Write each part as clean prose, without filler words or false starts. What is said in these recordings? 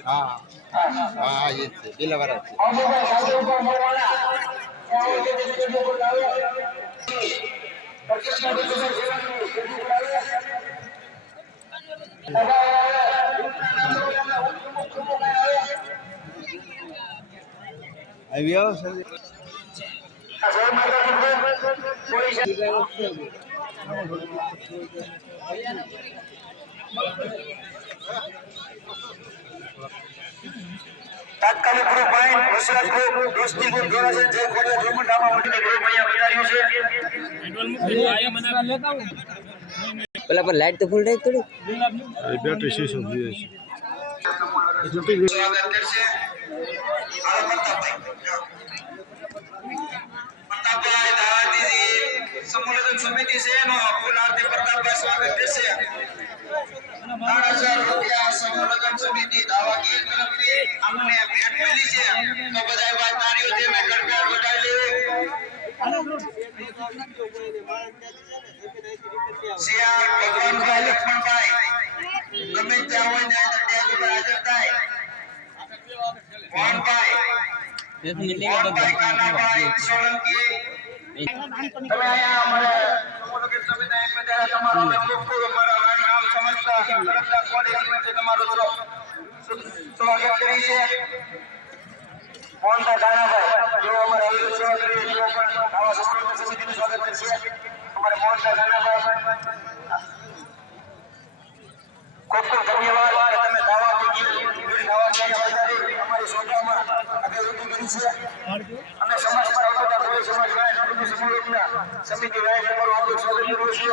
हाँ हाँ ये दिलवारा આવ્યો સર તાત્કાલિક ગ્રુપ આઈન વસરાજ ગ્રુપ દોસ્તી ગ્રુપ જોરાસન જે કોડિયા ધર્મડામાં મંડળ ગ્રુપ અહીંયા વધાર્યું છે પેલા પર લાઈટ તો ફૂલ રાખ થોડી બેટરી શીશો જોઈએ છે સ્વાગત કરશે પ્રતાપભાઈ દાવાદીજી સંમેલન સમિતિ છે નો ફૂલારતી પ્રતાપભાઈ સ્વાગત કરશે 8000 રૂપિયા સંમેલન સમિતિ દાવાગીર તરફથી અમને ભેટ મળી છે તો બધાય વાત તાળીઓથી મે ગરબા વગાડી સિયા ભગવાનભાઈ લક્ષ્મણભાઈ ગમે ત્યાં હોય ને ત્યાં ઉપર હાજર થાય મોહનભાઈ કાનાભાઈ સોલંકી તમે આયા અમારે સમૂહલગ્ન સમિતિ બધા તમારો ખૂબ અમારા વાણગામ સમજતા કરતા કોર્ડિનેટર તમારો સ્વાગત કરી છે મોહનભાઈ કાનાભાઈ જો અમારા વિરોધ ચૌધરી જો પણ આવા સમૂહલગ્ન સમિતિનું સ્વાગત કરશે અમારે મોહનભાઈ કાનાભાઈ ખૂબ ખૂબ ધન્યવાદ તમે દાવા અમારી સોદામાં અભિવૃદ્ધિ કરી છે અને સમાજમાં આવતા કોઈ સમાજ વાળા સમૂહના સમિતિ વાળા તમારું આપણું સ્વાગત કર્યું છે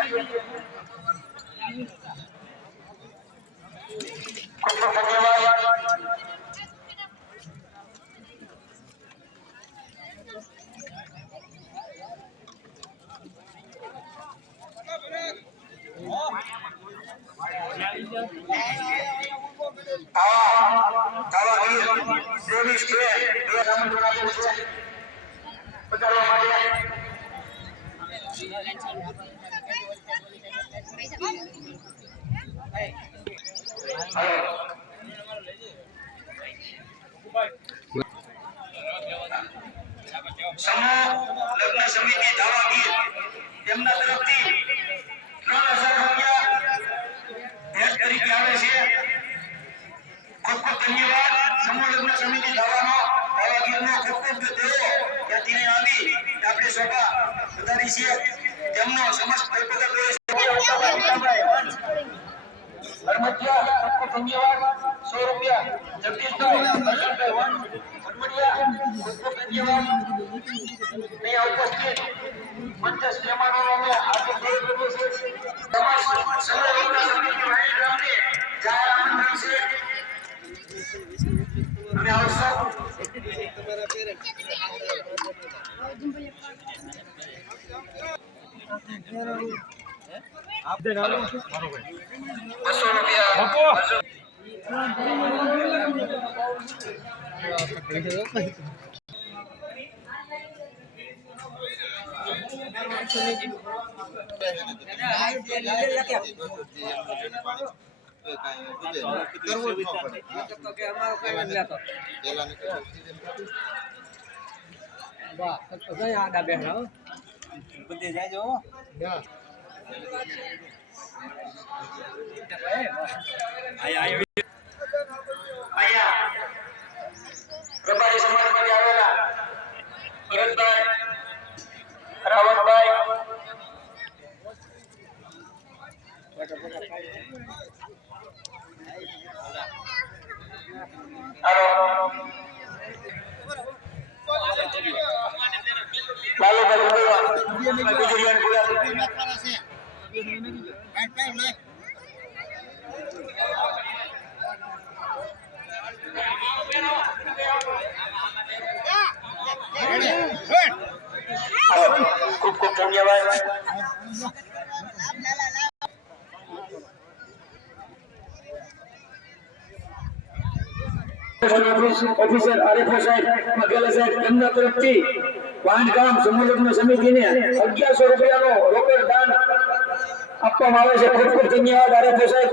ખૂબ ખૂબ ધન્યવાદ લગ્ન સમિતિ દાવાગીર તેમના તરફથી 3000 રૂપિયા ભેટ તરીકે આવે છે ખૂબ ખૂબ ધન્યવાદ સમૂહ લગ્ન સમિતિ દાવાગીરનો ખૂબ ખૂબ દેવો ત્યાંથી આવી આપણે સભા વધારી છે તેમનો સમસ્ત પૈપતા કરે છે હરમતિયા ખૂબ ખૂબ ધન્યવાદ 100 રૂપિયા જગદીશભાઈ હર્ષદભાઈ હરમતિયા ખૂબ ખૂબ ધન્યવાદ મેં ઉપસ્થિત મંચસ્થ મહેમાનોનો અમે હાર્દિક સ્વાગત કરીએ છીએ તમામ સમૂહ લગ્ન સમિતિ વાહિદામને જાહેર આમંત્રણ છે અને આવશો તમારા પેરેન્ટ આપ દે નાલો 200 રૂપિયા રબારી સમાજમાંથી આવેલા ભરતભાઈ રાવતભાઈ ખૂબ ખૂબ ધન્યવાદ ઓફિસર આરએફઓ સાહેબ મગેલા સાહેબ તેમના તરફથી વાંઢગામ સમૂહ લગ્ન સમિતિને 1100 રૂપિયાનો રોકડ દાન આપવામાં આવે છે. ખૂબ ખૂબ ધન્યવાદ આરએફઓ સાહેબ,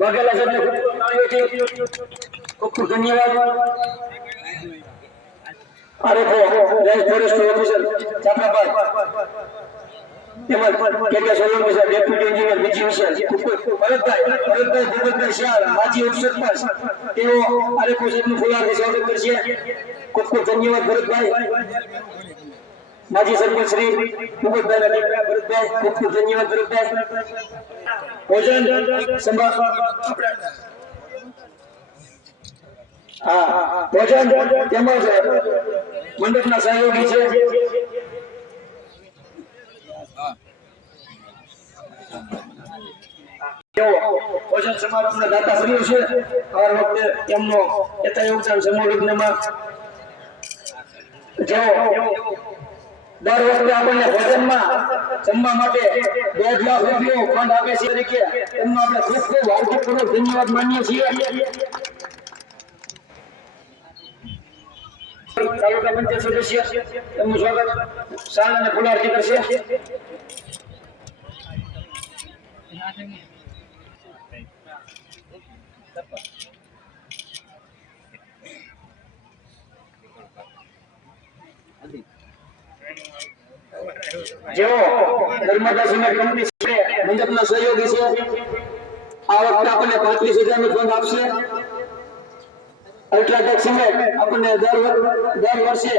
વાઘેલા સાહેબને ખૂબ ખૂબ તાળીઓથી ખૂબ ખૂબ ધન્યવાદ. RFO range forest officer Jafrabad તેમજ કે સોલંકી સાહેબ, ડેપ્યુટી એન્જિનિયર બીજી વિશેષ ભરતભાઈ ભૂપતભાઈ શાહ, માજી ઉપસરપંચ, તેઓ આરએફઓ સાહેબનું ફુલારથી સ્વાગત કરશે. ખૂબ ખૂબ ધન્યવાદ ભરતભાઈ. માજી સરપંચ શ્રી ભૂપતભાઈ દીકરા ભરતભાઈ, ખૂબ ખૂબ ધન્યવાદ ભરતભાઈ. ભોજન સંભાળ ભોજન તેમજ મંડપના સહયોગી છે. ભોજન સમારંભના દાતાશ્રીઓ છે. હર વખતે તેમનો યથા યોગદાન સમૂહ લગ્નમાં જેઓ દર વખતે આપણને ભોજનમાં જમવા માટે 1.5 લાખ રૂપિયા ફંડ આપે છે તરીકે એમનો આપણે ખૂબ ખૂબ હાર્દિકપૂર્વક ધન્યવાદ માનીએ છીએ. તાલુકા પંચાયત સદસ્ય એમનું સ્વાગત શાલ અને ફુલારથી કરશે. જેઓ નર્મદા સિમેન્ટ કંપની મંડપના સહયોગી છે. આ વખતે આપણને 35,000 નું ફંડ આપશે. અલ્ટ્રાટેક સિમેન્ટ આપણને દર વર્ષે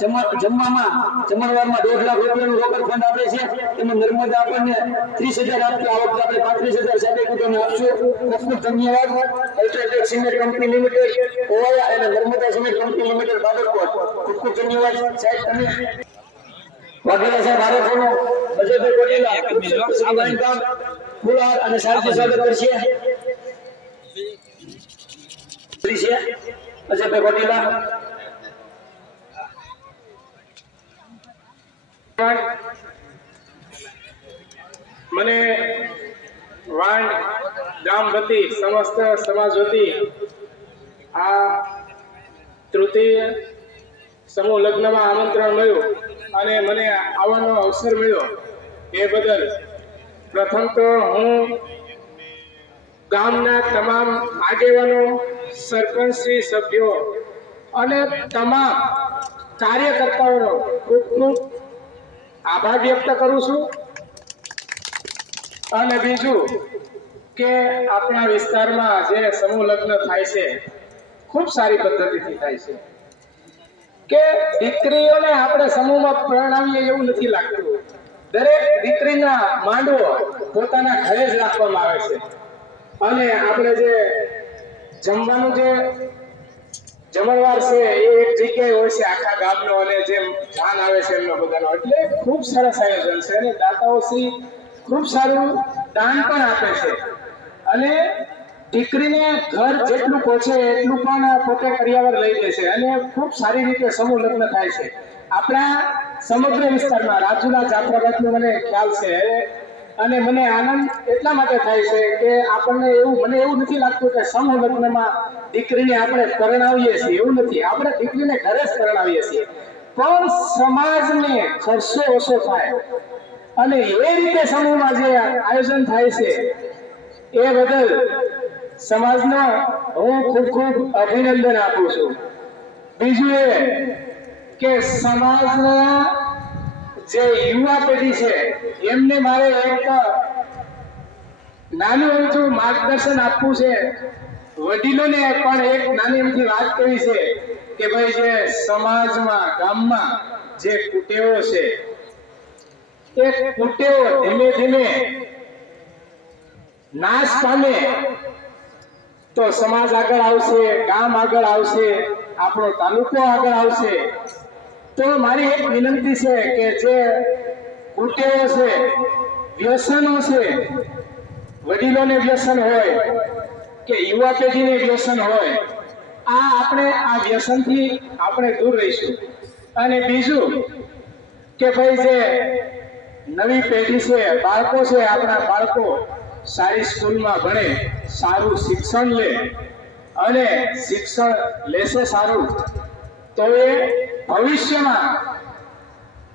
જમણવારમાં 1.5 લાખ રૂપિયાનું રોકડ ફંડ આપે છે. એમાં નર્મદા આપણને 30,000 આપશે. આ વખતે આપણે 35,000 સાહેબ કુટુંબને આપશું. ખૂબ ખૂબ ધન્યવાદ. અલ્ટ્રાટેક સિમેન્ટ કંપની લિમિટેડ ઓવાયા અને Narmada cement company limited Babarkot, ખૂબ ખૂબ ધન્યવાદ સાહેબ. તમે વાઘેલા સાહેબ આરોપોનો અજયભાઈ કોટેલા ફુલાર અને સારથી સ્વાગત કરશે. અજયભાઈ કોટેલા મને વાંડ ગામ વતી સમસ્ત સમાજ વતી આ તૃતીય સમૂહ લગ્નમાં આમંત્રણ મળ્યું અને મને આવવાનો અવસર મળ્યો એ બદલ પ્રથમ તો હું ગામના તમામ આગેવાનો, સરપંચશ્રી સભ્યો અને તમામ કાર્યકર્તાઓનો ખૂબ ખૂબ આભાર વ્યક્ત કરું છું. અને બીજું કે આપણા વિસ્તારમાં જે સમૂહ લગ્ન થાય છે ખૂબ સારી પદ્ધતિથી થાય છે કે દીકરીઓને આપણે સમૂહમાં પરણાવીએ એવું નથી લાગતું. દરેક દીકરીના માંડવો પોતાના ઘરે જ રાખવામાં આવે છે અને આપણે જે જમવાનું જે જમણવાર છે એ એક જગ્યાએ હોય છે આખા ગામનો અને જેમ જાન આવે છે એમનો બધાનો. એટલે ખૂબ સરસ આયોજન છે અને દાતાઓ શ્રી ખૂબ સારું દાન પણ આપે છે અને દીકરીને ઘર જેટલું પહોંચે એટલું પણ પોતે કરિયાવર લઈ લે છે અને ખૂબ સારી રીતે સમૂહ લગ્ન થાય છે. આપણા સમગ્ર વિસ્તારમાં રાજુલા જાફરાબાદનો મને ખ્યાલ છે અને મને આનંદ એટલા માટે થાય છે કે મને એવું નથી લાગતું કે સમૂહ લગ્નમાં દીકરીને આપણે પરણાવીએ છીએ, એવું નથી. આપણે દીકરીને ઘરે જ પરણાવીએ છીએ પણ સમાજને ખર્ચો ઓછો થાય અને એ રીતે સમૂહમાં જે આયોજન થાય છે એ બદલ સમાજનો હું ખૂબ ખૂબ અભિનંદન આપું છું. બીજું એ કે સમાજના જે યુવા પેઢી છે એમને મારે એક નાનું અમથું માર્ગદર્શન આપવું છે. વડીલોને પણ એક નાની અમથી વાત કરી છે કે ભાઈ જે સમાજમાં ગામમાં જે કુટેવો છે એ કુટેવો ધીમે ધીમે નાશ પામે તો સમાજ આગળ આવશે, ગામ આગળ આવશે, આપણો તાલુકો આગળ આવશે. તો મારી એક વિનંતી છે કે જે કુટેવો છે, વ્યસનો છે, વડીલોને વ્યસન હોય કે યુવા પેઢીને વ્યસન હોય, આપણે આ વ્યસનથી આપણે દૂર રહીશું. અને બીજું કે ભાઈ જે નવી પેઢી છે, બાળકો છે, આપણા બાળકો સારી સ્કૂલમાં ભણે, સારું શિક્ષણ લે અને શિક્ષણ લેશે સારું તો એ ભવિષ્યમાં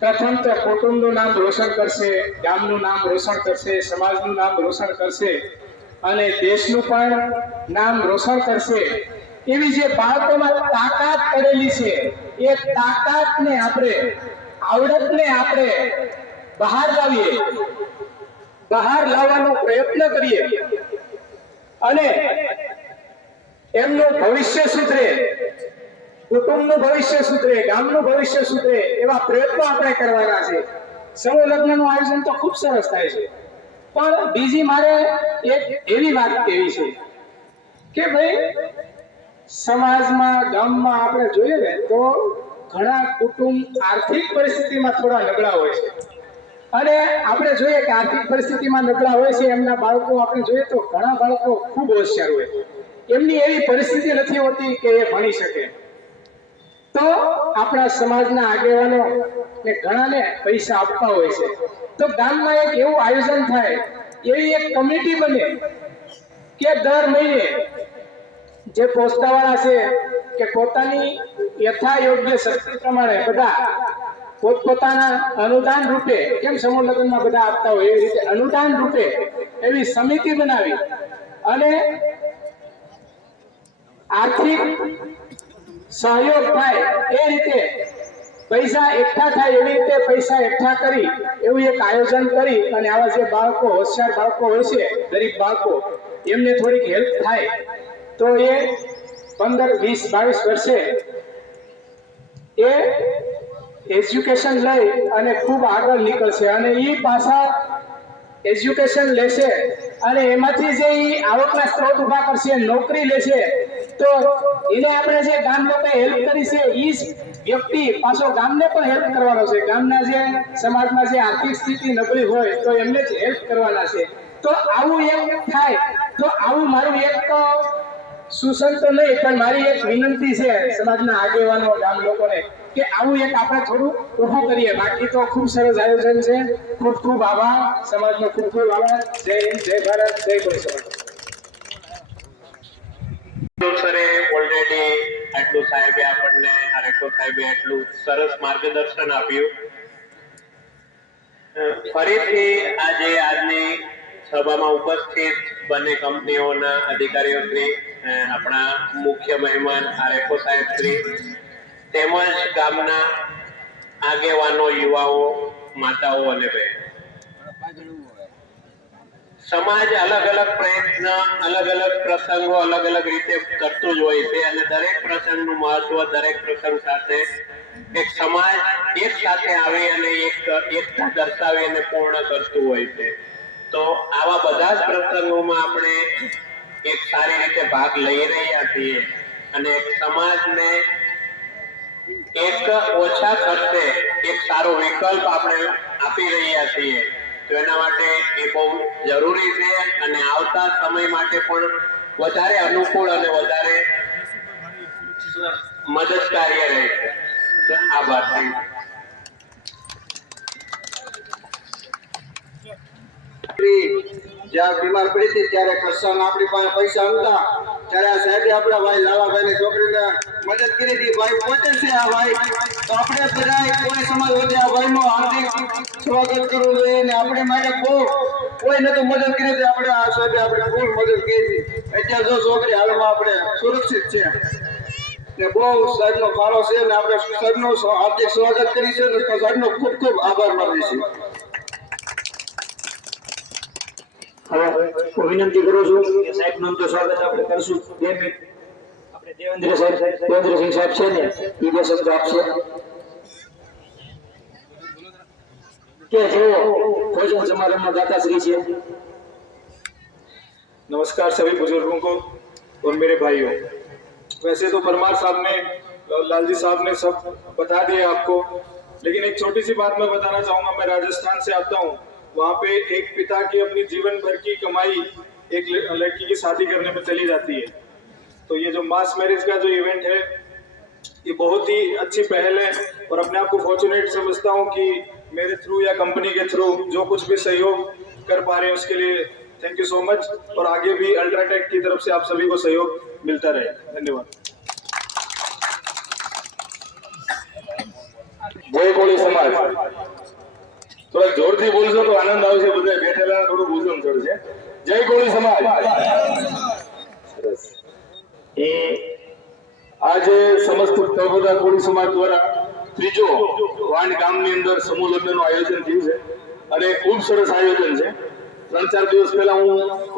પ્રથમ તો કુટુંબનું નામ રોશન કરશે, ગામનું નામ રોશન કરશે, સમાજનું નામ રોશન કરશે અને દેશનું પણ નામ રોશન કરશે. એવી જે બાળકોમાં તાકાત પડેલી છે એ તાકાતને આપણે, આવડતને આપણે બહાર લાવીએ, બહાર લાવવાનો પ્રયત્ન કરીએ અને એમનું ભવિષ્ય સુધરે, કુટુંબનું ભવિષ્ય સુધરે, ગામનું ભવિષ્ય સુધરે એવા પ્રયત્નો આપણે કરવાના છે. સમૂહ લગ્નનું આયોજન તો ખૂબ સરસ થાય છે, પણ બીજી મારે એક એવી વાત કહેવી છે કે ભાઈ સમાજમાં, ગામમાં આપણે જોઈએ ને તો ઘણા કુટુંબ આર્થિક પરિસ્થિતિમાં થોડા નબળા હોય છે અને આપણે જોઈએ કે આર્થિક પરિસ્થિતિમાં નબળા હોય છે એમના બાળકો આપણે જોઈએ તો ઘણા બાળકો ખૂબ હોશિયાર હોય, એમની એવી પરિસ્થિતિ નથી હોતી કે એ ભણી શકે. તો આપણા સમાજના આગેવાનો ને ઘણાને પૈસા આપવા હોય છે, તો ગામમાં એક એવું આયોજન થાય, એવી એક કમિટી બને કે દર મહિને જે પોસ્ટાવાળા છે કે પોતાની યથા યોગ્ય શક્તિ પ્રમાણે બધા પોતપોતાના અનુદાન રૂપે, કેમ સમૂહ લગ્નમાં બધા આપતા હોય એવી રીતે અનુદાન રૂપે એવી સમિતિ બનાવી અને આર્થિક સહયોગ થાય એ રીતે પૈસા એકઠા થાય એવી રીતે પૈસા એકઠા કરી એવું એક આયોજન કરી અને આવા જે બાળકો, હોશિયાર બાળકો હોય છે, ગરીબ બાળકો, એમને થોડીક હેલ્પ થાય તો એ 15, 20, 22 વર્ષે એ એજ્યુકેશન લઈ અને ખૂબ આગળ નીકળશે અને એ પાછા એજ્યુકેશન લેશે અને એમાંથી જે આવકના સ્ત્રોત ઉભા કરશે, નોકરી લેશે, તો એને આપણે જે ગામ લોકોએ હેલ્પ કરી છે એ જ વ્યક્તિ પાછો ગામને પણ હેલ્પ કરવાનો છે. ગામના જે સમાજમાં જે આર્થિક સ્થિતિ નબળી હોય તો એમને જ હેલ્પ કરવાના છે. તો આવું એક થાય તો આવું મારું એક સૂચન તો નહીં પણ મારી એક વિનંતી છે સમાજના આગેવાનો, ગામ લોકોને કે આવું એક આપણે થોડું ઊભું કરીએ. બાકી તો ખૂબ સરસ આયોજન છે. ખૂબ ખૂબ આભાર, સમાજનો ખૂબ ખૂબ આભાર. જય હિન્દ, જય ભારત, જય ગૌ સમાજ. સરે ઓલરેડી આટલું સાહેબે આપણને આરેકો સાહેબે આટલું સરસ માર્ગદર્શન આપ્યું. ફરીથી આજે આજની સભામાં ઉપસ્થિત બંને કંપનીઓના અધિકારીઓ શ્રી, આપણા મુખ્ય મહેમાન આરેકો સાહેબ શ્રી, તેમજ ગામના આગેવાનો, યુવાઓ, માતાઓ અને બહેનો, સમાજ અલગ અલગ પ્રયત્ન, અલગ અલગ પ્રસંગો અલગ અલગ રીતે કરતું જ હોય છે અને દરેક પ્રસંગનું મહત્વ, દરેક પ્રસંગ સાથે એક સમાજ એક સાથે આવી અને એકતા દર્શાવી અને પૂર્ણ કરતું હોય છે. તો આવા બધા જ પ્રસંગોમાં આપણે એક સારી રીતે ભાગ લઈ રહ્યા છીએ અને સમાજને એક ઓછા ખર્ચે એક સારો વિકલ્પ આપણે આપી રહ્યા છીએ. તો એના માટે એ બહુ જરૂરી છે અને આવતા સમય માટે પણ વધારે અનુકૂળ અને વધારે મદદકાર્ય રહેશે. આભાર. જ્યાં બીમાર પડી હતી ત્યારે ખર્ચામાં આપણી પાસે પૈસા નહોતા, ત્યારે આ સાહેબે આપણા ભાઈ લાલાભાઈની છોકરીને મદદ કરી હતી. ભાઈ પોતે છે આ ભાઈ, તો આપણે બધા કોઈ સમાજ વચ્ચે આ ભાઈનું હાર્દિક સ્વાગત કરવું જોઈએ અને આપણે માટે કોઈ નતું મદદ કરી હતી, આપણે આ સાહેબે આપણે ખૂબ મદદ કરી હતી. અત્યારે જો છોકરી હાલમાં આપણે સુરક્ષિત છે ને બહુ સાહેબનો ફાળો છે અને આપણે સાહેબનું હાર્દિક સ્વાગત કરી છે અને સાહેબનો ખૂબ ખૂબ આભાર માનીએ છીએ. હવે હું વિનંતી કરું છું કે સાહેબનું તો સ્વાગત આપણે કરશું. 2 મિનિટ આપણે દેવેન્દ્રસિંહ સાહેબ છે ને એ 2 શબ્દ આપશે કે જેઓ ભોજન સમારંભમાં દાતાશ્રી છે. नमस्कार सभी बुजुर्गों को और मेरे भाइयों। वैसे तो परमार साहब ने, लालजी साहब ने सब बता दिया आपको, लेकिन एक छोटी सी बात मैं बताना चाहूँगा। मैं राजस्थान से आता हूँ, वहाँ पे एक पिता की अपनी जीवन भर की कमाई एक लड़की की शादी करने में चली जाती है। तो ये जो मास मैरिज का जो इवेंट है, ये बहुत ही अच्छी पहल है और अपने आप को फॉर्चुनेट समझता हूँ कि मेरे थ्रू या कंपनी के थ्रू जो कुछ भी सहयोग कर पा रहे हैं उसके लिए थैंक यू सो मच। और आगे भी अल्ट्राटेक की तरफ से आप सभी को सहयोग मिलता रहे। धन्यवाद। જય કોળી સમાજ. થોડા જોરથી બોલશો તો આનંદ આવશે, બધા બેઠેલા થોડું ઉજમ ચડશે. જય કોળી સમાજ. સરસ. આજે સમસ્ત તળપદા કોળી સમાજ દ્વારા ત્રીજો વાંડ ગામની અંદર સમૂહ લગ્નનું આયોજન થયું છે અને ખૂબ સરસ આયોજન છે. 3-4 દિવસ પહેલા હું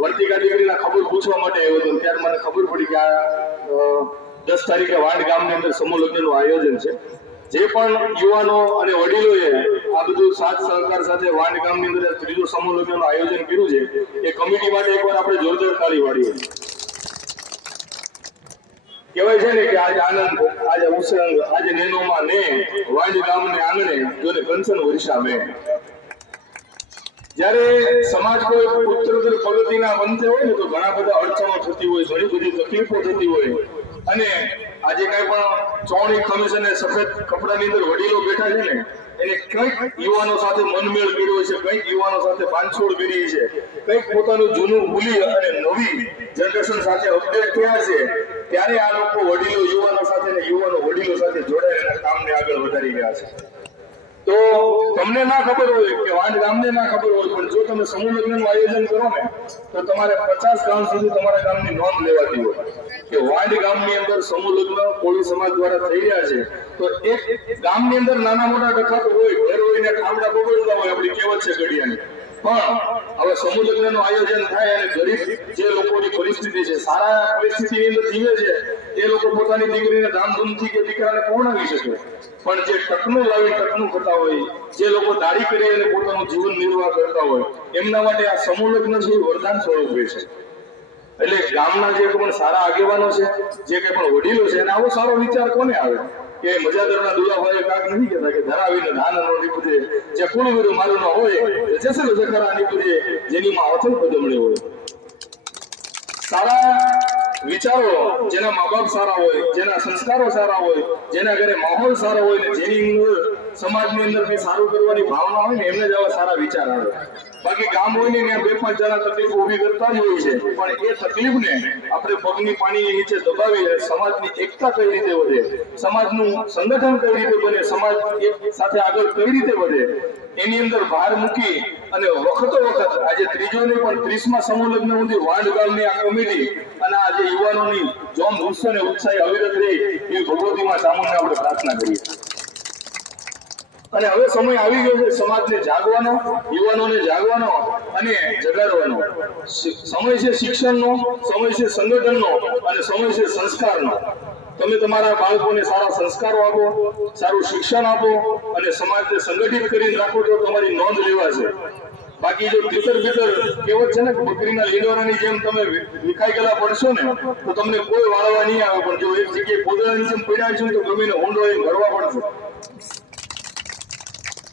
વર્તિકા દીકરીના ખબર પૂછવા માટે આવ્યો હતો, ત્યારે મને ખબર પડી કે આ 10 તારીખે વાંડ ગામની અંદર સમૂહ લગ્નનું આયોજન છે. જે પણ યુવાનો અને વડીલોએ આ બધું સાથ સહકાર સાથે વાંડ ગામની અંદર ત્રીજો સમૂહ લગ્નનું આયોજન કર્યું છે, એ કમિટી માટે એકવાર આપણે જોરદાર તાળી વાળીએ. કહેવાય છે ને કે આજે આનંદ, આજે ઉત્સંગ, આજે નેનોમાં ને વાંડ ગામને આંગણે જોને કંચન વર્ષાવે. જ્યારે સમાજ કોઈ ઉત્તરોત્તર પ્રગતિના બનતે હોય ને તો ઘણા બધા અડચણો થતી હોય, ઘણી બધી તકલીફો થતી હોય, અને આજે કઈ પણ ચોણી ખમીસ અને સફેદ કપડાની અંદર વડીલો બેઠા છે ને, એને કંઈક યુવાનો સાથે મનમેળ કર્યો છે, કંઈક યુવાનો સાથે બાંધછોડ કરી છે, કંઈક પોતાનું જૂનું ભૂલી અને નવી જનરેશન સાથે અપડેટ થયા છે, ત્યારે આ લોકો વડીલો યુવાનો સાથે ને યુવાનો વડીલો સાથે જોડાઈ અને કામને આગળ વધારી રહ્યા છે. તો તમને ના ખબર હોય કે વાંડ ગામને ના ખબર હોય, પણ જો તમે સમૂહ લગ્નનું આયોજન કરો ને તો તમારે 50 ગામ સુધી તમારા ગામની નોંધ લેવાતી હોય કે વાંડ ગામની અંદર સમૂહ લગ્ન કોળી સમાજ દ્વારા થઈ રહ્યા છે. તો એક ગામની અંદર નાના મોટા ડખા હોય, ઘર હોય ને ઠામડા બગડતા હોય, આપણી કહેવત છે ઘડિયાની. પણ હવે સમૂહ લગ્નનું આયોજન થાય અને ગરીબ જે લોકોની પરિસ્થિતિ છે, સારા પરિસ્થિતિની અંદર જીવે છે, એ લોકો પોતાની દીકરીને ધામધૂમથી કે દીકરાને પરણાવી શકે. પણ જે ટકનું લાવી ટકનું કરતા હોય, જે લોકો દાડી કરી અને પોતાનું જીવન નિર્વાહ કરતા હોય, એમના માટે આ સમૂહ લગ્ન છે એ વરદાન સ્વરૂપે છે. એટલે ગામના જે પણ સારા આગેવાનો છે, જે કંઈ પણ વડીલો છે, અને આવો સારો વિચાર કોને આવે કે મજાદરના દુલાભાઈ કાક નથી કહેતા કે ધરાવીને ધાન નો નીપજે, જે કુળવીરું મારું ન હોય જેસલ જખરા નીપજે, જેની માં અથલ પદમણે હોય. સારા વિચારો, જેના મા બાપ સારા હોય, જેના સંસ્કારો સારા હોય, જેના ઘરે માહોલ સારો હોય ને જેની અંદર સમાજની અંદર કંઈ સારું કરવાની ભાવના હોય ને, એમને જ આવા સારા વિચાર આવે. બાકી ગામ હોય ને ત્યાં 2-5 જણા તકલીફ ઊભી કરતા જ હોય છે, પણ એ તકલીફને આપણે પગની પાણીની નીચે દબાવી સમાજની એકતા કઈ રીતે વધે, સમાજનું સંગઠન કઈ રીતે બને, સમાજ એક સાથે આગળ કઈ રીતે વધે, એની અંદર ભાર મૂકી અને વખતો વખત આજે ત્રીજો ને પણ 30મા સમૂહ લગ્ન સુધી વાંડ ગામની આ કમિટી અને આજે યુવાનોની જોમ ઉત્સાહ અને ઉત્સાહી અવિરત રહી એવી ભગવતીમાં ચામુંડને આપણે પ્રાર્થના કરીએ. અને હવે સમય આવી ગયો છે સમાજને જાગવાનો, યુવાનોને જાગવાનો અને જગાડવાનો. સમય છે શિક્ષણનો, સમય છે સંગઠનનો અને સમય છે સંસ્કારનો. તમે તમારા બાળકોને સારા સંસ્કારો આપો, સારું શિક્ષણ આપો અને સમાજને સંગઠિત કરીને રાખો તો તમારી નોંધ લેવાશે. બાકી જો ભીતર કહેવત છે ને બકરીના લીંડોરાની જેમ તમે વિખાઈ ગયેલા પડશો ને તો તમને કોઈ વાળવા નહીં આવે, પણ જો એક જગ્યાએ પોદળાની જેમ પડ્યા છો તો ગમીને ઊંડો એમ ભરવા પડશે.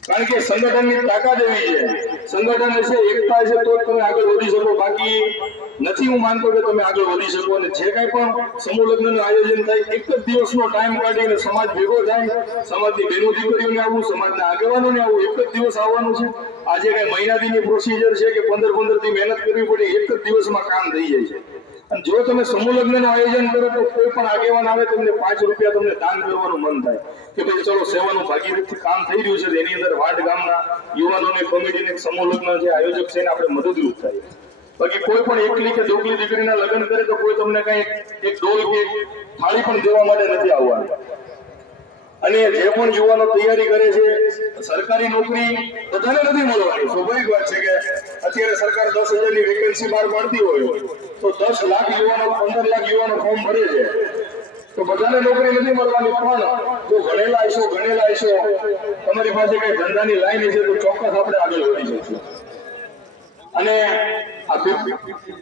કારણ કે સંગઠનની તાકાત એવી છે, સંગઠન હશે, એકતા હશે તો તમે આગળ વધી શકો. બાકી નથી હું માનતો કે તમે આગળ વધી શકો. અને જે કાંઈ પણ સમૂહ લગ્નનું આયોજન થાય, એક જ દિવસનો ટાઈમ કાઢીને સમાજ ભેગો થાય, સમાજની બહેનો દીકરીઓને આવવું, સમાજના આગેવાનોને આવવું, એક જ દિવસ આવવાનું છે. આજે કઈ મહિનાદીની પ્રોસિજર છે કે 15 દી મહેનત કરવી પડે, એક જ દિવસમાં કામ થઈ જાય છે. અને જો તમે સમૂહ લગ્નનું આયોજન કરો તો કોઈ પણ આગેવાન આવે તમને 5 રૂપિયા તમને દાન કરવાનું મન થાય કે ભાઈ ચલો સેવાનું ભાગીદારીથી કામ થઈ રહ્યું છે, એની અંદર વાંડ ગામના યુવાનોની કમિટીને સમૂહ લગ્ન જે આયોજક છે એને આપણે મદદરૂપ થાય. બાકી કોઈ પણ એકલી કે દોકલી દીકરીના લગ્ન કરે તો કોઈ તમને કઈ એક ડોલ કે થાળી પણ દેવા માટે નથી આવવાનું. અને જે પણ યુવાનો તૈયારી કરે છે, સરકારી નોકરી બધાને નથી મળવાની. સ્વાભાવિક વાત છે કે અત્યારે સરકાર 10,000ની વેકેન્સી બહાર પાડતી હોય તો 10 લાખ યુવાનો, 15 લાખ યુવાનો ફોર્મ ભરે છે, તો બધાને નોકરી નથી મળવાની. પણ જો ગણેલા હશો, તમારી પાસે કઈ ધંધાની લાઈન છે તો ચોક્કસ આપણે આગળ વધી શકીએ. અને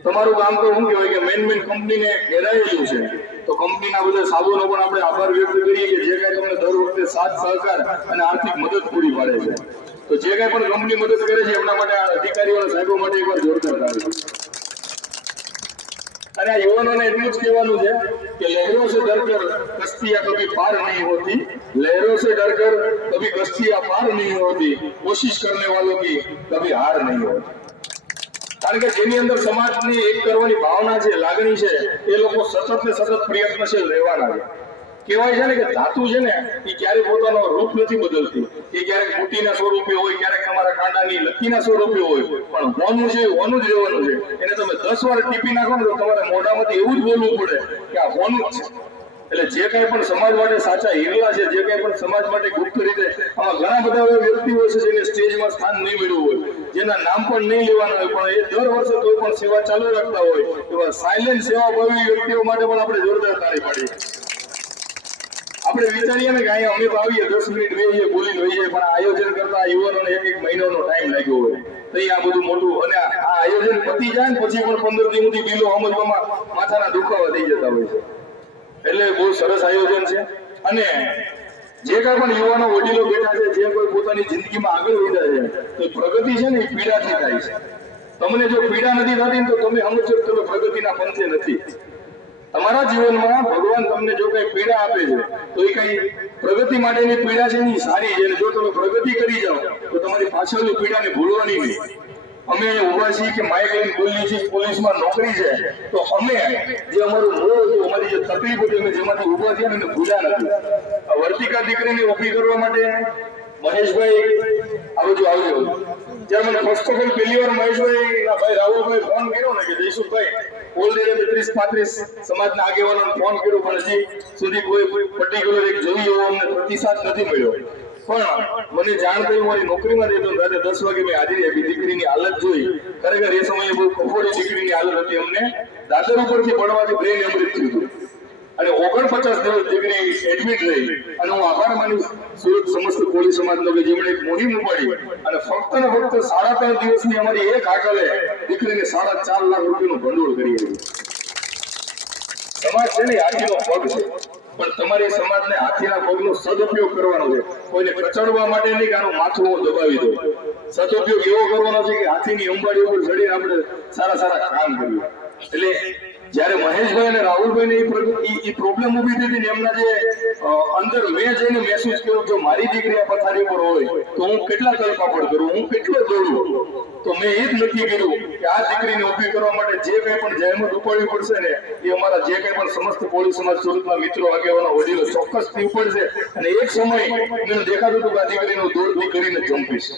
તમારું કામ તો શું કહેવાય કે મેન કંપનીને ઘેરાયેલું છે, તો કંપનીના બધા સાબુનો પણ આપણે આભાર વ્યક્ત કરીએ કે જે કાંઈ તમને દર વખતે સાથ સહકાર અને આર્થિક મદદ પૂરી પાડે છે. તો જે કાંઈ પણ કંપની મદદ કરે છે એમના માટે અધિકારીઓ અને સાહેબો માટે એકવાર જોરદાર તાળી. અને આ યુવાનોને એટલું જ કહેવાનું છે કે લહેરો સે ડરકર કશ્તિયાં કભી પાર નહીં હોતી, લહેરો સે ડરકર કભી કશ્તિયાં પાર નહીં હોતી, કોશિશ કરને વાલોं की કભી હાર નહીં હોતી. કારણ કે જેની અંદર સમાજની એક કરવાની ભાવના છે, લાગણી છે, એ લોકો સતત ને સતત પ્રયત્નશીલ રહેવાના છે. કહેવાય છે ને કે ધાતુ છે ને એ ક્યારે પોતાનો રૂપ નથી બદલતી. એ ક્યારેક મોતીના સ્વરૂપે હોય, ક્યારેક તમારા કાંડાની લકીના સ્વરૂપે હોય, પણ હોનું છે હોનું જ રહેવાનું છે. એને તમે 10 વાર ટીપી નાખો ને તો તમારા મોઢામાંથી એવું જ બોલવું પડે કે આ હોનું જ છે. એટલે જે કઈ પણ સમાજ માટે સાચા હિરલા છે, જે કઈ પણ સમાજ માટે ગુપ્ત રીતે, આમાં ઘણા બધા એવા વ્યક્તિઓ છે જેને સ્ટેજમાં સ્થાન નહીં મળ્યું હોય, જેના નામ પણ નહીં લેવાના હોય, પણ એ દર વર્ષે કોઈ પણ સેવા ચાલુ રાખતા હોય, એવા સાયલેન્ટ સેવાભાવી વ્યક્તિઓ માટે પણ આપણે જોરદાર તાળી પાડીએ. આપણે વિચારીએ ને કે અહીંયા અમે તો આવીએ 10 મિનિટ બેસીએ બોલીને હોઈએ, પણ આયોજન કરતા યુવાનોને એક મહિનાનો ટાઈમ લાગ્યો હોય તો આ બધું મોટું, અને આ આયોજન પતી જાય ને પછી પણ 15 દી સુધી બિલો સમજવામાં માથાના દુખાવા થઈ જતા હોય છે. એટલે બહુ સરસ આયોજન છે. અને જે કાંઈ પણ યુવાનો વડીલો બેઠા છે, જે કોઈ પોતાની જિંદગીમાં આગળ વધ્યા છે, તો પ્રગતિ છે ને એ પીડાથી થાય છે. તમને જો પીડા નથી થતી ને તો તમે સમજો તમે પ્રગતિના પંથે નથી. તમારા જીવનમાં ભગવાન તમને જો કઈ પીડા આપે છે તો એ કઈ પ્રગતિ માટેની પીડા છે ને સારી છે. જો તમે પ્રગતિ કરી જાઓ તો તમારી પાછળની પીડાને ભૂલવાની નહીં. અમે ઉભા છીએ કે માઇક લઈને બોલીએ છીએ, પોલીસમાં નોકરી છે, તો અમે જે અમારું મોહ હતું, અમારી જે તકલીફ હતી, અમે જેમાંથી ઉભા થયા ને એને ભૂલ્યા નથી. આ વર્તિકા દીકરીને ઊભી કરવા માટે મહેશભાઈ આવ્યો. જ્યારે મને ફર્સ્ટ ઓફ ઓલ પહેલી વાર મહેશભાઈ ભાઈ રાહુલભાઈ ફોન કર્યો ને કે જયસુખભાઈ ઓલરેડી 32-35 સમાજના આગેવાનોને ફોન કર્યો, પણ હજી સુધી કોઈ પર્ટિક્યુલર એક જોઈ એવો અમને પ્રતિસાદ નથી મળ્યો. પણ મને જાણ થઈ મારી નોકરીમાં રહેતો રાતે 10 વાગે મેં હાજરી આપી. દીકરીની હાલત જોઈ, ખરેખર એ સમયે બહુ કફોડી દીકરીની હાલત હતી. અમને દાદર ઉપરથી પડવાથી બ્રેન હેમરેજ થયું હતું અને 49 દિવસ દીકરી એડમિટ રહી. અને હું આભાર માનું સુરત સમસ્ત કોળી સમાજનો કે જેમણે એક મુહિમ ઉપાડી અને ફક્ત ને ફક્ત 3.5 દિવસની અમારી એક હાકલે દીકરીને 4.5 લાખ રૂપિયાનું ભંડોળ કરી દીધું. સમાજ છે ને હાથીનો પગ છે, પણ તમારી સમાજને હાથીના પગનો સદુપયોગ કરવાનો છે. કોઈને કચડવા માટે નહીં કે આનું માથું હું દબાવી દઉં. સદુપયોગ એવો કરવાનો છે કે હાથીની અંબાડી ઉપર ચડીને આપણે સારા સારા કામ કરીએ. એટલે જ્યારે મહેશભાઈ અને રાહુલભાઈ એ પ્રોબ્લેમ ઊભી થઈ હતી ને એમના જે અંદર મેં જઈને મહેસૂસ કર્યું, જો મારી દીકરી આ પથારી પર હોય તો હું કેટલા તલપાપડ કરું, હું કેટલો દોડું. તો મેં એ જ નક્કી કર્યું કે આ દીકરીને ઊભી કરવા માટે જે કંઈ પણ જહેમત ઉપાડવી પડશે ને એ અમારા જે કંઈ પણ સમસ્ત કોળી સમાજ સુરતના મિત્રો આગેવાનો વડીલો ચોક્કસથી ઉપડશે. અને એક સમય મને દેખાતું હતું કે આ દીકરીનું દોડથી કરીને જંપીશ.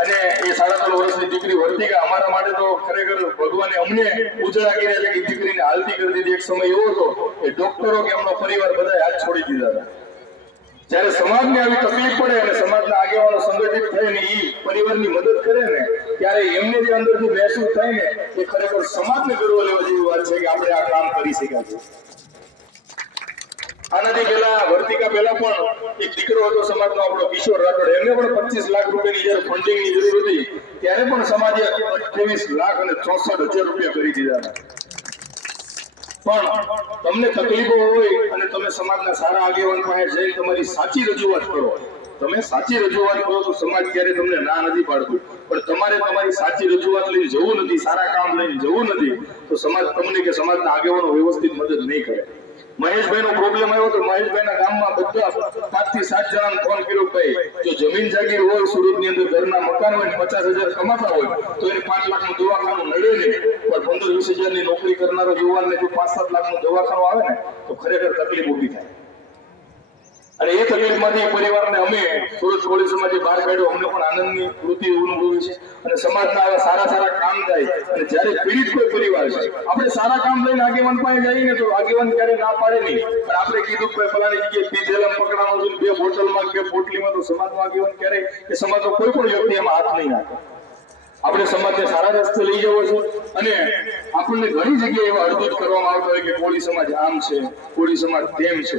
અને એ 3.5 વર્ષની દીકરી વર્તિકા અમારા માટે તો ખરેખર ભગવાને અમને ઉજળા કર્યા છે કે દીકરીને હાલતી કરી દીધી. એક સમય એવો હતો કે ડોક્ટરો કે એમનો પરિવાર બધા હાથ છોડી દીધા હતા. જ્યારે સમાજને આવી તકલીફ પડે અને સમાજના આગેવાનો સંગઠિત થઈને એ પરિવારની મદદ કરે ને ત્યારે એમને જે અંદરથી મહેસૂસ થાય ને એ ખરેખર સમાજને ગર્વ લેવા જેવી વાત છે કે આપણે આ કામ કરી શક્યા છીએ. આનાથી પહેલા વર્તિકા પહેલા પણ એક દીકરો હતો સમાજનો આપણો કિશોર રાઠોડ, એમને પણ 25 લાખ રૂપિયાની જયારે ફંડિંગની જરૂર હતી ત્યારે પણ સમાજે 28,64,000 રૂપિયા કરી દીધા હતા. પણ તમને તકલીફો હોય અને તમે સમાજના સારા આગેવાન પાસે જઈને તમારી સાચી રજૂઆત કરો, તમે સાચી રજૂઆત કરો તો સમાજ ક્યારે તમને ના નથી પાડતું. પણ તમારે તમારી સાચી રજૂઆત લઈને જવું નથી, સારા કામ લઈને જવું નથી તો સમાજ તમને કે સમાજના આગેવાનો વ્યવસ્થિત મદદ નહીં કરે. મહેશભાઈનો પ્રોબ્લેમ આવ્યો તો મહેશભાઈના ગામમાં બધા 5 થી 7 જણાને ફોન કર્યો, ભાઈ જો જમીન જાગીર હોય સુરતની અંદર ઘરના મકાન હોય 50,000 કમાતા હોય તો એને 5 લાખનું દવાખાનું નડે નહીં, પણ 15-20 હજારની નોકરી કરનારો યુવાનને જો 5-7 લાખનું દવાખાનું આવે ને તો ખરેખર તકલીફ ઊભી થાય. અને એ તકલીફમાંથી પરિવારને અમે સુરત કોળી સમાજે બહાર કાઢ્યો. અમને પણ આનંદની વૃત્તિ અનુભવી છે અને સમાજના આવા સારા સારા કામ થાય. અને જ્યારે પીડિત કોઈ પરિવાર છે આપણે સારા કામ લઈને આગેવાન પાસે જઈએ તો આગેવાન ક્યારે ના પાડે નહીં, પણ આપણે કીધું કે ફલાણી જગ્યાએ પીધેલા પકડાનો છે 2 બોટલમાં કે પોટલીમાં, તો સમાજનો આગેવાન ક્યારે કે સમાજનો કોઈ પણ વ્યક્તિ એમાં હાથ નહીં નાખે. આપણે સમાજને સારા રસ્તે લઈ જવો છે. અને આપણને ઘણી જગ્યાએ એવા અડધૂત કરવામાં આવતા હોય કે કોળી સમાજ આમ છે, કોળી સમાજ તેમ છે,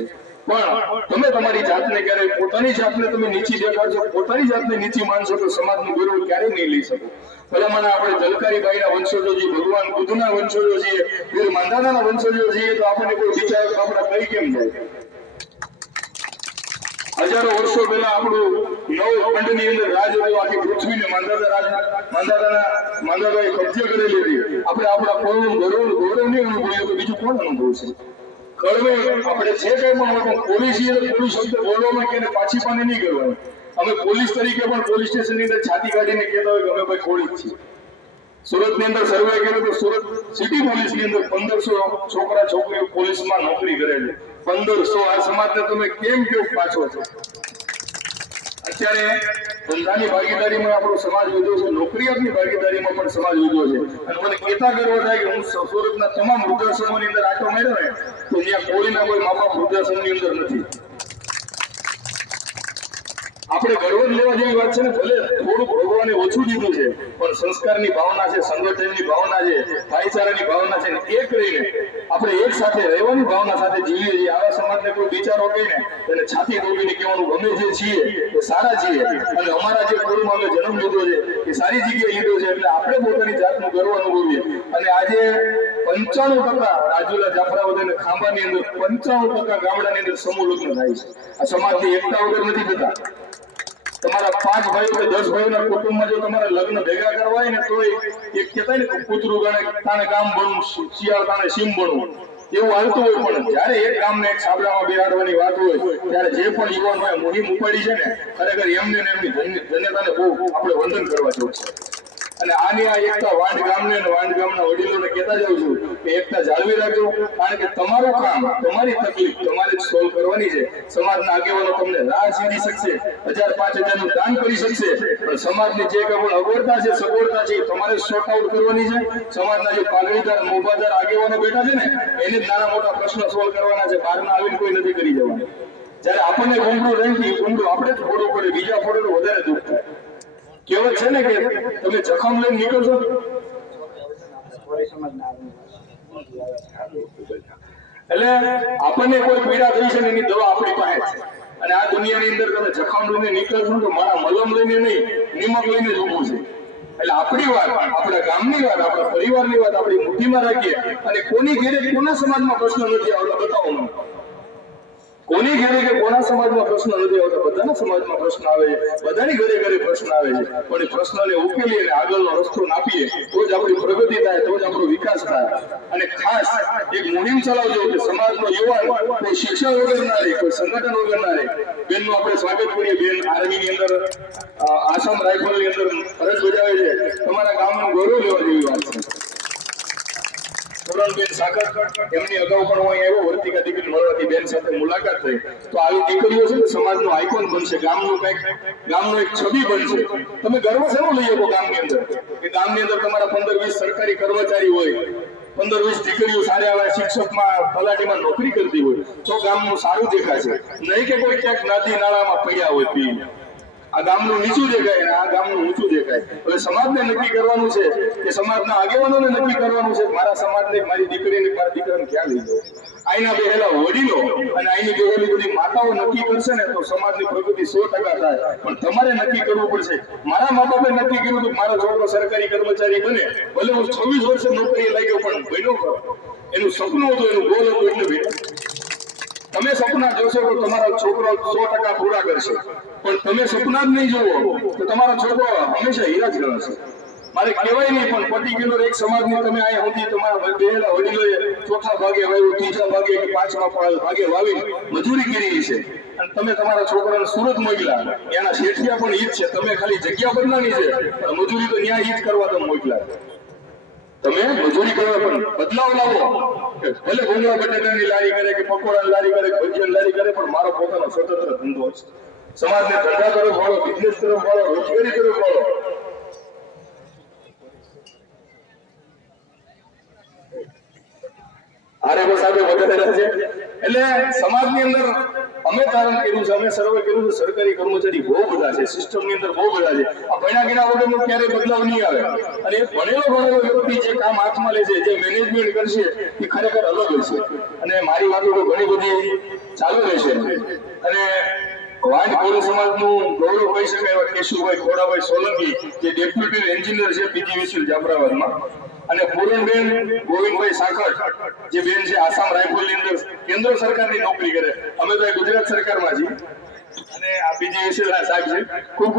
પણ તમે તમારી જાતને ક્યારે પોતાની જાતને તમે નીચી દેખાડશો, પોતાની જાતને નીચી માનશો તો સમાજનું ગૌરવ ક્યારેય નહીં લઈ શકો. ભલામણા આપણે જલકારીબાઈના વંશજો છીએ, ભગવાન બુદ્ધના વંશજો છીએ, વીર માંધાતાના વંશજો છીએ, તો આપણને કોઈ બિચારો આપણા કઈ કેમ જાય? હજારો વર્ષો પહેલા આપણું નવખંડની અંદર રાજ હતું, આખી પૃથ્વીને માંધાતાએ કબજે કરેલી હતી. આપણે આપણા કોઈનું ગૌરવ નહીં અનુભવ્યું તો બીજું કોણ અનુભવશે? કળવે આપણે જે કઈ પણ હોય પોલીસ છીએ તો પોલીસ શબ્દ બોલવામાં કે પાછી પાને નહીં કરવાનું. અમે પોલીસ તરીકે પણ પોલીસ સ્ટેશનની અંદર છાતી કાઢીને કહેતા હોય કે અમે ભાઈ કોળી જ છીએ. સુરતની અંદર સર્વે કર્યો તો સુરત સિટી પોલીસની અંદર 1500 છોકરા છોકરીઓ પોલીસમાં નોકરી કરે છે, 1500 આ સમાજને તમે કેમ કેમ પાછો છો? અત્યારે ધંધાની ભાગીદારીમાં આપણો સમાજ વધ્યો છે, નોકરીયાતની ભાગીદારીમાં પણ સમાજ વધ્યો છે. અને મને કહેતા ગર્વ થાય કે હું સુરતના તમામ વૃદ્ધાશ્રમોની અંદર આટો માર્યો ને તો ત્યાં કોઈના કોઈ મા બાપ વૃદ્ધાશ્રમની અંદર નથી. આપણે ગર્વ જ લેવા જેવી વાત છે ને. ભલે થોડુંક ભગવાને ઓછું દીધું છે, પણ સંસ્કારની ભાવના છે, સંગઠનની ભાવના છે, ભાઈચારાની ભાવના છે ને એક રહીને આપણે એક સાથે રહેવાની ભાવના સાથે જીવીએ છીએ. આવા સમાજને કોઈ વિચારો કહીને એને છાતી ડોબીને કહેવાનું અમે જે છીએ એ સારા છીએ અને અમારા જે કુળમાં અમે જન્મ લીધો છે એ સારી જગ્યાએ લીધો છે, એટલે આપણે પોતાની જાતનું ગર્વ અનુભવીએ. અને આજે 95% રાજુલા, જાફરાબાદ અને ખાંભાની અંદર 95% ગામડાની અંદર સમૂહ લગ્ન થાય છે. આ સમાજની એકતા વગર નથી થતા. તમારા 5 ભાઈઓ કે 10 ભાઈઓના કુટુંબમાં જો તમારા લગ્ન ભેગા કરવા હોય ને તો એક કહેવાય ને કૂતરું તાણે ગામ બનવું, શિયાળ તાણે સીમ બનવું, એવું હાલતું હોય. પણ જયારે એક ગામને એક સાબડામાં બેહાડવાની વાત હોય ત્યારે જે પણ યુવાનોએ મુહિમ ઉપાડી છે ને ખરેખર એમને ને એમની ધન્યતાને બહુ આપણે વંદન કરવા જેવું છે. અને આની આ એકતા વાંઢ ગામને અને વાંઢ ગામના વડીલોને કહેતા જાઉં છું કે એકતા જાળવી રાખજો, કારણ કે તમારું કામ, તમારી તકલીફ તમારે જ સોલ્વ કરવાની છે. સમાજના આગેવાનો તમને રાહ સીધી શકશે, 1000-5000 નું દાન કરી શકશે, પણ સમાજની જે કોઈ અગવડતા છે, સગવડતા છે તમારે શોર્ટ આઉટ કરવાની છે. સમાજના જે પાઘડીદાર, મોભાદાર આગેવાનો બેઠા છે ને એને જ નાના મોટા પ્રશ્નો સોલ્વ કરવાના છે. બહારના આવીને કોઈ નથી કરી જવાનું. જયારે આપણને ગુંગળું રહી ગુંગળું આપણે જ ફોડવું પડે, બીજા ફોડે તો વધારે દુઃખ થાય. કહેવત છે ને કે તમે જખમ લઈને નીકળશો એટલે આપણને કોઈ પીડા થઈ છે ને એની દવા આપણી પાસે છે. અને આ દુનિયાની અંદર તમે જખમ લઈને નીકળશો તો મારા મલમ લઈને નહીં, નિમક લઈને જ ઊભું છે. એટલે આપણી વાત, આપણા ગામની વાત, આપણા પરિવારની વાત આપણી મુઠ્ઠીમાં રાખીએ. અને કોની ઘેરે કોના સમાજમાં પ્રશ્ન નથી આવતા બતાવો મને. કોની ઘરે કે કોના સમાજમાં પ્રશ્ન નથી આવતા? બધાના સમાજમાં પ્રશ્ન આવે છે, બધાની ઘરે ઘરે પ્રશ્ન આવે છે. પણ એ પ્રશ્નને ઉકેલી અને આગળનો રસ્તો નાપીએ તો જ આપણી પ્રગતિ થાય, તો જ આપણો વિકાસ થાય. અને ખાસ એક મુહિમ ચલાવજો કે સમાજનો યુવાન કોઈ શિક્ષણ વગર ના રહે, કોઈ સંગઠન વગર ના રહે. બેનનું આપણે સ્વાગત કરીએ. બેન આર્મીની અંદર, આસામ રાઇફલની અંદર ફરજ બજાવે છે. તમારા ગામનું ગૌરવ લેવા જેવી વાત છે. બેન સાકર એમની અગાઉ પણ હું આવ્યો, વર્તિકા દીકરી મળવાથી બેન સાથે મુલાકાત થઈ. તો આવી દીકરીઓ છે ને સમાજનો આઇકોન બનશે, ગામનું એક છબી બનશે. તમે ગર્વ શેનો લઈ શકો ગામની અંદર કે ગામની અંદર તમારા 15-20 સરકારી કર્મચારી હોય, 15-20 દીકરીઓ સારા એવા શિક્ષકમાં, તલાટીમાં નોકરી કરતી હોય તો ગામનું સારું દેખાશે. નહીં કે કોઈ ક્યાંક નદી નાળામાં પડ્યા હોય પીને. આ ગામનું નીચું દેખાય અને આ ગામનું ઊંચું દેખાય. હવે સમાજને નક્કી કરવાનું છે કે સમાજના આગેવાનોને નક્કી કરવાનું છે મારા સમાજને, મારી દીકરીને, મારા દીકરાને ક્યાં લઈ જાવ. અહીંના બેહેલા વડીલો અને અહીંની બેહેલી બધી માતાઓ નક્કી કરશે ને તો સમાજની પ્રગતિ 100% થાય. પણ તમારે નક્કી કરવું પડશે. મારા મા બાપે નક્કી કર્યું કે મારો છોકરો સરકારી કર્મચારી બને, ભલે હું 26 વર્ષે નોકરી લાગ્યો પણ બન્યો ખરો. એનું સપનું હતું, એનું ગોલ હતું એટલે બન્યો. તમે સપના જોશો તો તમારો છોકરો 100% પૂરા કરશે. પણ તમે સપના જ નહીં જોવો તો તમારો છોકરો હંમેશા હીરા જ ગણાશે. મારે કહેવાય નહીં પણ પર્ટિક્યુલર એક સમાજની તમે અહીંયા સુધી તમારા બેહેલા વડીલોએ ચોથા ભાગે વાવ્યું, ત્રીજા ભાગે કે પાંચમા ભાગે વાવી મજૂરી કરી છે. અને તમે તમારા છોકરાને સુરત મોકલ્યા, એના શેઠિયા પણ ઈ જ છે. તમે ખાલી જગ્યા બદલાની છે પણ મજૂરી તો ન્યાય ઈ જ કરવા તમે મોકલ્યા. તમે મજૂરી કરવા પણ બદલાવ લાવો. ભલે ભૂંગળા બટેટાની લારી કરે કે પકોડાની લારી કરે કે ભજીયાની લારી કરે, પણ મારો પોતાનો સ્વતંત્ર ધંધો છે. સમાજને ધંધા તરફ વાળો, બિઝનેસ તરફ વાળો, રોજગારી તરફ વાળો. આરે સાથે વધારેલા છે. એટલે સમાજની અંદર અમે ધારણ કર્યું છે, અમે સર્વે કર્યું છે, સરકારી કર્મચારી બહુ બધા છે, સિસ્ટમની અંદર બહુ બધા છે. આ ભણ્યા ગણ્યા વગરનો ક્યારેય બદલાવ નહીં આવે. અને એ ભણેલો વ્યક્તિ જે કામ હાથમાં લેશે, જે મેનેજમેન્ટ કરશે એ ખરેખર અલગ હશે. અને મારી વાતો તો ઘણી બધી ચાલુ રહેશે. અને વાંઢ કોળી સમાજનું ગૌરવ કહી શકાય એવા કેશુભાઈ ખોડાભાઈ સોલંકી જે ડેપ્યુટી એન્જિનિયર છે PGVCL જાફરાબાદમાં, અને પૂરણબેન ગોવિંદભાઈ સાકર જે બેન છે આસામ રાઇફલની અંદર કેન્દ્ર સરકારની નોકરી કરે. અમે તો ગુજરાત સરકારમાં છીએ. અને આ PGVCL સાહેબ છે. ખૂબ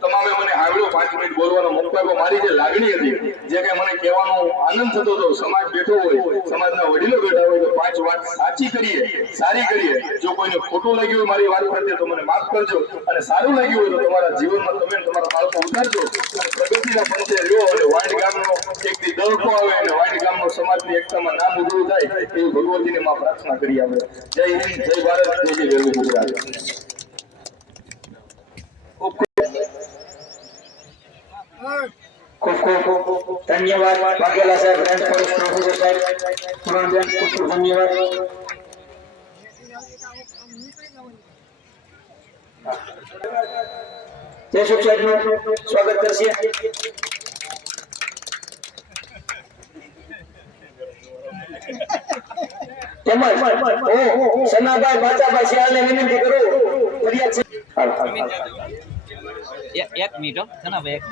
તમામે મને સાંભળ્યો, 5 મિનિટ બોલવાનો મોકો આપ્યો. મારી જે લાગણી હતી, જે કઈ મને કહેવાનો આનંદ થતો હતો, સમાજ બેઠો હોય, સમાજના વડીલો બેઠા હોય તો 5 વાત સાચી કરીએ, સારી કરીએ. જો કોઈને ખોટું લાગ્યું હોય મારી વાત પ્રત્યે તો મને માફ કરજો, અને સારું લાગ્યું હોય તો તમારા જીવનમાં તમે તમારા બાળકો ઉતારજો અને પ્રગતિના પંથે રહ્યો. અને વાંઢ ગામનો એક દી દળકો આવે અને વાંઢ ગામનો સમાજની એકતામાં નામ ઉજળું થાય એવી ભગવતીને માં પ્રાર્થના કરી આવે. જય હિન્દ, જય ભારત, જય જય વેલુ ગુજરાત. ખૂબ ખૂબ ધન્યવાદ વાઘેલા સાહેબ, રેન્જ ફોરેસ્ટ પ્રોફેસર સાહેબ, પૂરણબેન, ખૂબ ખૂબ ધન્યવાદ. જયસુખ સાહેબનું સ્વાગત કરશે. તેમજ સનાભાઈ બાચાભાઈ શિયાળને વિનંતી કરું. ફરિયાદ છે. એક મિનિટ હો સનાભાઈ, એક